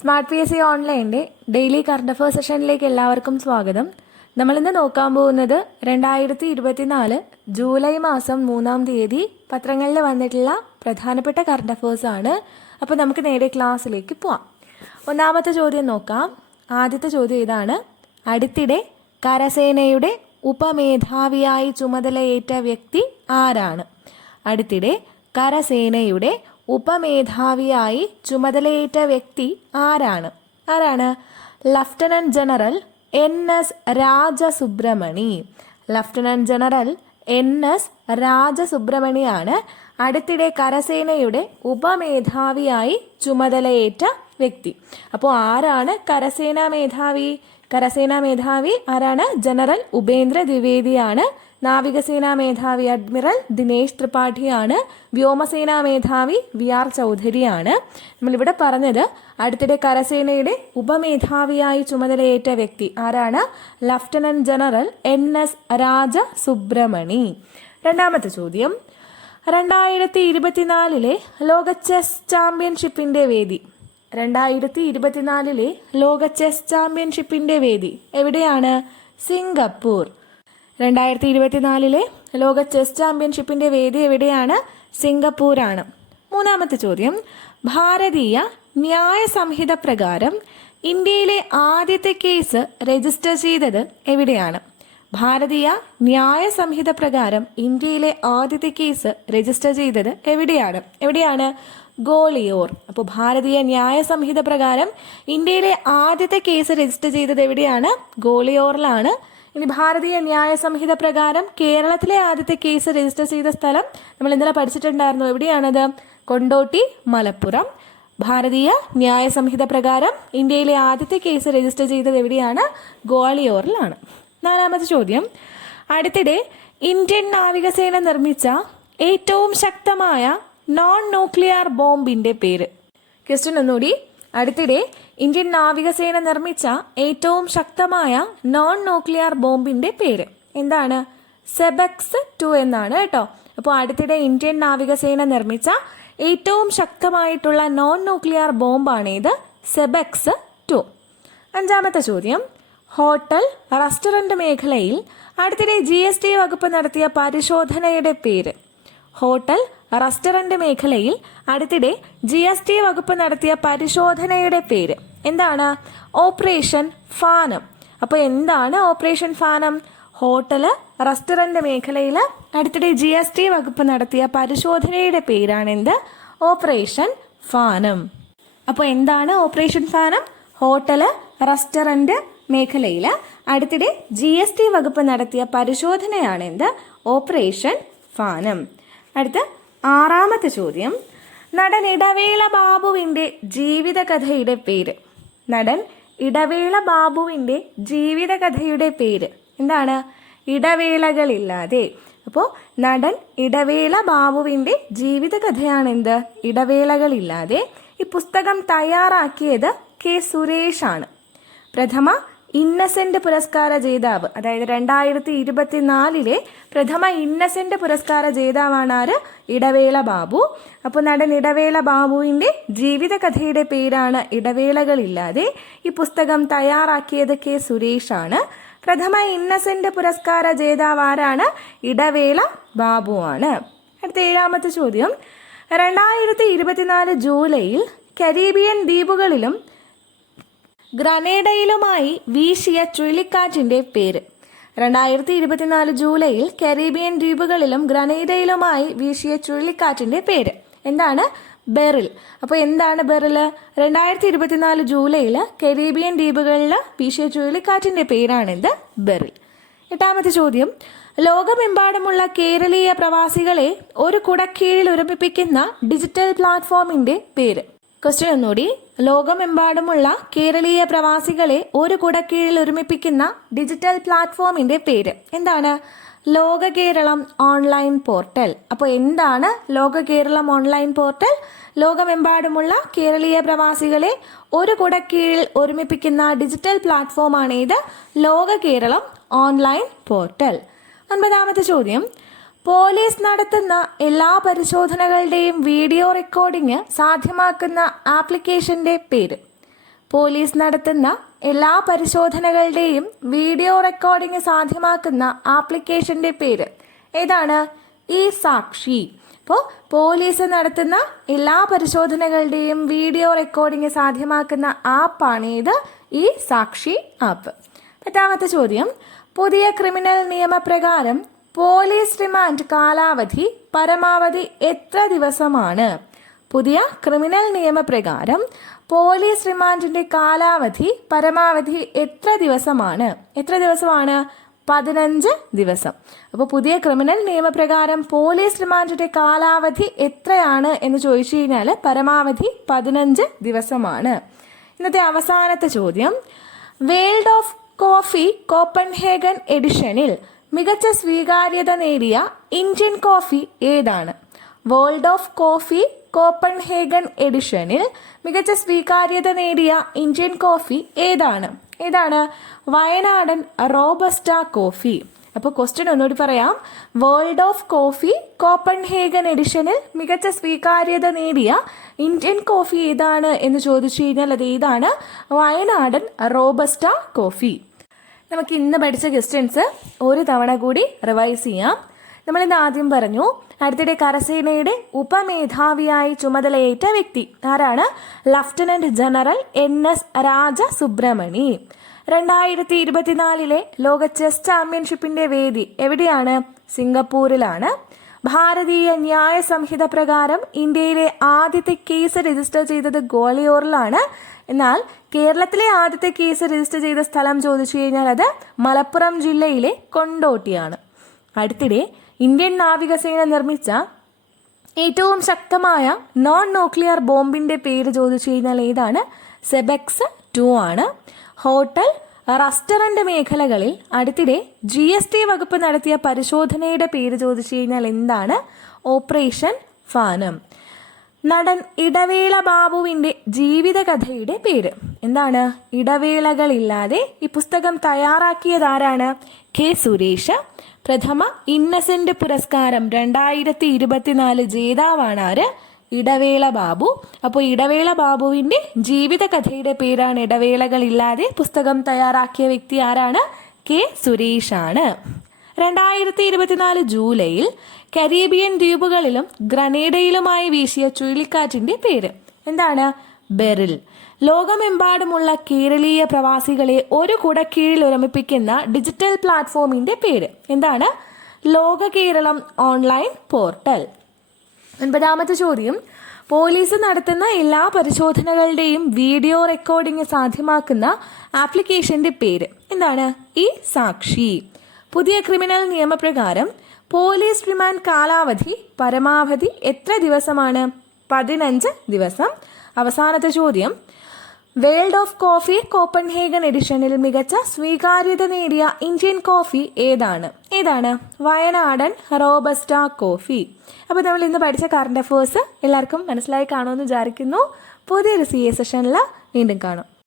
Smart P S C ഓൺലൈന്റെ daily current affairs സെഷനിലേക്ക് എല്ലാവർക്കും സ്വാഗതം. നമ്മൾ ഇന്ന് നോക്കാൻ പോകുന്നത് രണ്ടായിരത്തി ഇരുപത്തിനാല് ജൂലൈ മാസം മൂന്നാം തീയതി പത്രങ്ങളിൽ വന്നിട്ടുള്ള പ്രധാനപ്പെട്ട കറണ്ട് അഫയേഴ്സ് ആണ്. അപ്പോൾ നമുക്ക് നേരെ ക്ലാസ്സിലേക്ക് പോവാം. ഒന്നാമത്തെ ചോദ്യം നോക്കാം. ആദ്യത്തെ ചോദ്യം ഇതാണ്. അടുത്തിടെ കരസേനയുടെ ഉപമേധാവിയായി ചുമതലയേറ്റ വ്യക്തി ആരാണ്? അടുത്തിടെ കരസേനയുടെ ഉപമേധാവിയായി ചുമതലയേറ്റ വ്യക്തി ആരാണ്? ആരാണ്? Lieutenant general N S Rajasubramani lieutenant general N S രാജസുബ്രമണിയാണ് അടുത്തിടെ കരസേനയുടെ ഉപമേധാവിയായി ചുമതലയേറ്റ വ്യക്തി. അപ്പോൾ ആരാണ് കരസേനാ മേധാവി? കരസേനാ മേധാവി ആരാണ്? ജനറൽ ഉപേന്ദ്ര ദ്വിവേദിയാണ്. നാവികസേനാ മേധാവി അഡ്മിറൽ ദിനേശ് ത്രിപാഠിയാണ്. വ്യോമസേനാ മേധാവി വി ആർ ചൗധരിയാണ്. നമ്മളിവിടെ പറഞ്ഞത് അടുത്തിടെ കരസേനയുടെ ഉപമേധാവിയായി ചുമതലയേറ്റ വ്യക്തി ആരാണ്? Lieutenant general N S Raja Subramani രണ്ടാമത്തെ ചോദ്യം. രണ്ടായിരത്തി ഇരുപത്തിനാലിലെ ലോക ചെസ് ചാമ്പ്യൻഷിപ്പിന്റെ വേദി. രണ്ടായിരത്തി ഇരുപത്തിനാലിലെ ലോക ചെസ് ചാമ്പ്യൻഷിപ്പിന്റെ വേദി എവിടെയാണ്? സിംഗപ്പൂർ. രണ്ടായിരത്തി ഇരുപത്തിനാലിലെ ലോക ചെസ് ചാമ്പ്യൻഷിപ്പിന്റെ വേദി എവിടെയാണ്? സിംഗപ്പൂരാണ്. മൂന്നാമത്തെ ചോദ്യം. ഭാരതീയ ന്യായ സംഹിത പ്രകാരം ഇന്ത്യയിലെ ആദ്യത്തെ കേസ് രജിസ്റ്റർ ചെയ്തത് എവിടെയാണ്? ഭാരതീയ ന്യായ സംഹിത പ്രകാരം ഇന്ത്യയിലെ ആദ്യത്തെ കേസ് രജിസ്റ്റർ ചെയ്തത് എവിടെയാണ്? എവിടെയാണ്? ഗോളിയോർ. അപ്പോൾ ഭാരതീയ ന്യായ സംഹിത പ്രകാരം ഇന്ത്യയിലെ ആദ്യത്തെ കേസ് രജിസ്റ്റർ ചെയ്തത് എവിടെയാണ്? ഗോളിയോറിലാണ്. ഇനി ഭാരതീയ ന്യായ സംഹിത പ്രകാരം കേരളത്തിലെ ആദ്യത്തെ കേസ് രജിസ്റ്റർ ചെയ്ത സ്ഥലം നമ്മൾ ഇന്നലെ പഠിച്ചിട്ടുണ്ടായിരുന്നു. എവിടെയാണത്? കൊണ്ടോട്ടി മലപ്പുറം. ഭാരതീയ ന്യായ സംഹിത പ്രകാരം ഇന്ത്യയിലെ ആദ്യത്തെ കേസ് രജിസ്റ്റർ ചെയ്തത് എവിടെയാണ്? ഗോളിയോറിലാണ്. നാലാമത്തെ ചോദ്യം. അടുത്തിടെ ഇന്ത്യൻ നാവികസേന നിർമ്മിച്ച ഏറ്റവും ശക്തമായ നോൺ ന്യൂക്ലിയർ ബോംബിന്റെ പേര്. ക്വസ്റ്റ്യൻ ഒന്നുകൂടി. അടുത്തിടെ ഇന്ത്യൻ നാവികസേന നിർമ്മിച്ച ഏറ്റവും ശക്തമായ നോൺ ന്യൂക്ലിയർ ബോംബിന്റെ പേര്. എന്താണ്? സെബക്സ് ടു എന്നാണ് കേട്ടോ. അപ്പോൾ അടുത്തിടെ ഇന്ത്യൻ നാവികസേന നിർമ്മിച്ച ഏറ്റവും ശക്തമായിട്ടുള്ള നോൺ ന്യൂക്ലിയർ ബോംബാണ് ഇത് സെബക്സ് ടു അഞ്ചാമത്തെ ചോദ്യം. ഹോട്ടൽ റെസ്റ്റോറന്റ് മേഖലയിൽ അടുത്തിടെ ജി എസ് ടി വകുപ്പ് നടത്തിയ പരിശോധനയുടെ പേര്. ഹോട്ടൽ റെസ്റ്റോറന്റ് മേഖലയിൽ അടുത്തിടെ ജി എസ് ടി വകുപ്പ് നടത്തിയ പരിശോധനയുടെ പേര്. എന്താണ്? ഓപ്പറേഷൻ ഫാനം. അപ്പോൾ എന്താണ് ഓപ്പറേഷൻ ഫാനം? ഹോട്ടൽ റെസ്റ്റോറന്റ് മേഖലയിൽ അടുത്തിടെ ജി എസ് ടി വകുപ്പ് നടത്തിയ പരിശോധനയുടെ പേരാണ് എന്ത് ഓപ്പറേഷൻ ഫാനം. അപ്പോൾ എന്താണ് ഓപ്പറേഷൻ ഫാനം? ഹോട്ടൽ റെസ്റ്റോറന്റ് മേഖലയിൽ അടുത്തിടെ ജി എസ് ടി വകുപ്പ് നടത്തിയ പരിശോധനയാണ് എന്ത് ഓപ്പറേഷൻ ഫാനം. അടുത്ത ആറാമത്തെ ചോദ്യം. നടൻ ഇടവേള ബാബുവിന്റെ ജീവിതകഥയുടെ പേര്. നടൻ ഇടവേള ബാബുവിന്റെ ജീവിതകഥയുടെ പേര്. എന്താണ്? ഇടവേളകളില്ലാതെ. അപ്പോൾ നടൻ ഇടവേള ബാബുവിന്റെ ജീവിതകഥയാണ് എന്ത് ഇടവേളകളില്ലാതെ. ഈ പുസ്തകം തയ്യാറാക്കിയത് കെ സുരേഷ് ആണ് പ്രഥമ ഇന്നസെന്റ് പുരസ്കാര ജേതാവ് അതായത് രണ്ടായിരത്തി ഇരുപത്തിനാലിലെ പ്രഥമ ഇന്നസെന്റ് പുരസ്കാര ജേതാവാണ് ആര്? ഇടവേള ബാബു. അപ്പോൾ നടൻ ഇടവേള ബാബുവിന്റെ ജീവിതകഥയുടെ പേരാണ് ഇടവേളകളില്ലാതെ. ഈ പുസ്തകം തയ്യാറാക്കിയത് കെ സുരേഷ് ആണ് പ്രഥമ ഇന്നസെന്റ് പുരസ്കാര ജേതാവ് ആരാണ്? ഇടവേള ബാബുവാണ് അടുത്ത ഏഴാമത്തെ ചോദ്യം. രണ്ടായിരത്തി ഇരുപത്തിനാല് ജൂലൈയിൽ കരീബിയൻ ദ്വീപുകളിലും ഗ്രനേഡയിലുമായി വീശിയ ചുഴലിക്കാറ്റിന്റെ പേര്. രണ്ടായിരത്തി ഇരുപത്തിനാല് ജൂലൈയിൽ കരീബിയൻ ദ്വീപുകളിലും ഗ്രനേഡയിലുമായി വീശിയ ചുഴലിക്കാറ്റിന്റെ പേര്. എന്താണ്? ബെറിൽ. അപ്പോൾ എന്താണ് ബെറിൽ രണ്ടായിരത്തി ഇരുപത്തിനാല് ജൂലൈയിൽ കരീബിയൻ ദ്വീപുകളിൽ വീശിയ ചുഴലിക്കാറ്റിന്റെ പേരാണിത് ബെറിൽ. എട്ടാമത്തെ ചോദ്യം. ലോകമെമ്പാടുമുള്ള കേരളീയ പ്രവാസികളെ ഒരു കുടക്കീഴിൽ ഒരുമിപ്പിക്കുന്ന ഡിജിറ്റൽ പ്ലാറ്റ്ഫോമിന്റെ പേര്. ക്വസ്റ്റ്യൻ ഒന്നുകൂടി. ലോകമെമ്പാടുമുള്ള കേരളീയ പ്രവാസികളെ ഒരു കുടക്കീഴിൽ ഒരുമിപ്പിക്കുന്ന ഡിജിറ്റൽ പ്ലാറ്റ്ഫോമിന്റെ പേര് എന്താണ്? ലോക കേരളം ഓൺലൈൻ പോർട്ടൽ. അപ്പോൾ എന്താണ് ലോക കേരളം ഓൺലൈൻ പോർട്ടൽ? ലോകമെമ്പാടുമുള്ള കേരളീയ പ്രവാസികളെ ഒരു കുടക്കീഴിൽ ഒരുമിപ്പിക്കുന്ന ഡിജിറ്റൽ പ്ലാറ്റ്ഫോമാണ് ഇത് ലോക കേരളം ഓൺലൈൻ പോർട്ടൽ. ഒൻപതാമത്തെ ചോദ്യം. പോലീസ് നടത്തുന്ന എല്ലാ പരിശോധനകളുടെയും വീഡിയോ റെക്കോർഡിംഗ് സാധ്യമാക്കുന്ന ആപ്ലിക്കേഷന്റെ പേര്. പോലീസ് നടത്തുന്ന എല്ലാ പരിശോധനകളുടെയും വീഡിയോ റെക്കോർഡിംഗ് സാധ്യമാക്കുന്ന ആപ്ലിക്കേഷന്റെ പേര്. ഏതാണ്? ഈ സാക്ഷി. അപ്പോൾ പോലീസ് നടത്തുന്ന എല്ലാ പരിശോധനകളുടെയും വീഡിയോ റെക്കോർഡിംഗ് സാധ്യമാക്കുന്ന ആപ്പാണ് ഇത് ഈ സാക്ഷി ആപ്പ്. പത്താമത്തെ ചോദ്യം. പുതിയ ക്രിമിനൽ നിയമപ്രകാരം പോലീസ് റിമാൻഡ് കാലാവധി പരമാവധി എത്ര ദിവസമാണ്? പുതിയ ക്രിമിനൽ നിയമപ്രകാരം പോലീസ് റിമാൻഡിന്റെ കാലാവധി പരമാവധി എത്ര ദിവസമാണ്? എത്ര ദിവസമാണ്? പതിനഞ്ച് ദിവസം. അപ്പോൾ പുതിയ ക്രിമിനൽ നിയമപ്രകാരം പോലീസ് റിമാൻഡിന്റെ കാലാവധി എത്രയാണ് എന്ന് ചോദിച്ചു കഴിഞ്ഞാൽ പരമാവധി പതിനഞ്ച് ദിവസമാണ്. ഇന്നത്തെ അവസാനത്തെ ചോദ്യം. വേൾഡ് ഓഫ് കോഫി കോപ്പൻഹേഗൻ എഡിഷനിൽ മികച്ച സ്വീകാര്യത നേടിയ ഇന്ത്യൻ കോഫി ഏതാണ്? വേൾഡ് ഓഫ് കോഫി കോപ്പൺഹേഗൻ എഡിഷനിൽ മികച്ച സ്വീകാര്യത നേടിയ ഇന്ത്യൻ കോഫി ഏതാണ്? ഏതാണ്? വയനാടൻ റോബസ്റ്റ കോഫി. അപ്പോൾ ക്വസ്റ്റ്യൻ ഒന്നുകൂടി പറയാം. വേൾഡ് ഓഫ് കോഫി കോപ്പൺഹേഗൻ എഡിഷനിൽ മികച്ച സ്വീകാര്യത നേടിയ ഇന്ത്യൻ കോഫി ഏതാണ് എന്ന് ചോദിച്ചു കഴിഞ്ഞാൽ അത് ഏതാണ്? വയനാടൻ റോബസ്റ്റ കോഫി. നമുക്ക് ഇന്ന് പഠിച്ച ക്വസ്റ്റ്യൻസ് ഒരു തവണ കൂടി റിവൈസ് ചെയ്യാം. നമ്മൾ ഇന്ന് ആദ്യം പറഞ്ഞു അടുത്തിടെ കരസേനയുടെ ഉപമേധാവിയായി ചുമതലയേറ്റ വ്യക്തി ആരാണ്? Lieutenant general N S Raja Subrahmani രണ്ടായിരത്തി ഇരുപത്തിനാലിലെ ലോക ചെസ് ചാമ്പ്യൻഷിപ്പിന്റെ വേദി എവിടെയാണ്? സിംഗപ്പൂരിലാണ്. ഭാരതീയ ന്യായ സംഹിത പ്രകാരം ഇന്ത്യയിലെ ആദ്യത്തെ കേസ് രജിസ്റ്റർ ചെയ്തത് ഗോളിയോറിലാണ്. എന്നാൽ കേരളത്തിലെ ആദ്യത്തെ കേസ് രജിസ്റ്റർ ചെയ്ത സ്ഥലം ചോദിച്ചു കഴിഞ്ഞാൽ അത് മലപ്പുറം ജില്ലയിലെ കൊണ്ടോട്ടിയാണ്. അടുത്തിടെ ഇന്ത്യൻ നാവികസേന നിർമ്മിച്ച ഏറ്റവും ശക്തമായ നോൺ ന്യൂക്ലിയർ ബോംബിന്റെ പേര് ചോദിച്ചു കഴിഞ്ഞാൽ ഏതാണ്? സെബക്സ് ടു ആണ്. ഹോട്ടൽ റെസ്റ്റോറന്റ് മേഖലകളിൽ അടുത്തിടെ ജി എസ് ടി വകുപ്പ് നടത്തിയ പരിശോധനയുടെ പേര് ചോദിച്ചു കഴിഞ്ഞാൽ എന്താണ്? ഓപ്പറേഷൻ ഫാനം. നടൻ ഇടവേള ബാബുവിന്റെ ജീവിതകഥയുടെ പേര്. എന്താണ്? ഇടവേളകളില്ലാതെ ഈ പുസ്തകം തയ്യാറാക്കിയത് ആരാണ് കെ സുരേഷ്. പ്രഥമ ഇന്നസെന്റ് പുരസ്കാരം രണ്ടായിരത്തി ഇരുപത്തിനാല് ജേതാവാണ് ആര്? ഇടവേള ബാബു. അപ്പോൾ ഇടവേള ബാബുവിന്റെ ജീവിതകഥയുടെ പേരാണ് ഇടവേളകളില്ലാതെ പുസ്തകം തയ്യാറാക്കിയ വ്യക്തി ആരാണ്? കെ സുരേഷ് ആണ് രണ്ടായിരത്തി ഇരുപത്തിനാല് ജൂലൈയിൽ കരീബിയൻ ദ്വീപുകളിലും ഗ്രനേഡയിലുമായി വീശിയ ചുഴലിക്കാറ്റിന്റെ പേര്. എന്താണ്? ബെറിൽ. ലോകമെമ്പാടുമുള്ള കേരളീയ പ്രവാസികളെ ഒരു കുടക്കീഴിൽ ഒരുമിപ്പിക്കുന്ന ഡിജിറ്റൽ പ്ലാറ്റ്ഫോമിന്റെ പേര്. എന്താണ്? ലോക കേരളം ഓൺലൈൻ പോർട്ടൽ. ഒൻപതാമത്തെ ചോദ്യം. പോലീസ് നടത്തുന്ന എല്ലാ പരിശോധനകളുടെയും വീഡിയോ റെക്കോർഡിംഗ് സാധ്യമാക്കുന്ന ആപ്ലിക്കേഷന്റെ പേര്. എന്താണ്? ഈ സാക്ഷി. പുതിയ ക്രിമിനൽ നിയമപ്രകാരം പോലീസ് റിമാൻഡ് കാലാവധി പരമാവധി എത്ര ദിവസമാണ്? പതിനഞ്ച് ദിവസം. അവസാനത്തെ ചോദ്യം. വേൾഡ് ഓഫ് കോഫി കോപ്പൺഹേഗൻ എഡിഷനിൽ മികച്ച സ്വീകാര്യത നേടിയ ഇന്ത്യൻ കോഫി ഏതാണ്? ഏതാണ്? വയനാടൻ റോബസ്റ്റ കോഫി. അപ്പോൾ നമ്മൾ ഇന്ന് പഠിച്ച കറണ്ട് അഫേഴ്സ് എല്ലാവർക്കും മനസ്സിലായി കാണുമെന്ന് വിചാരിക്കുന്നു. പുതിയൊരു സി എ സെഷനിൽ വീണ്ടും കാണും.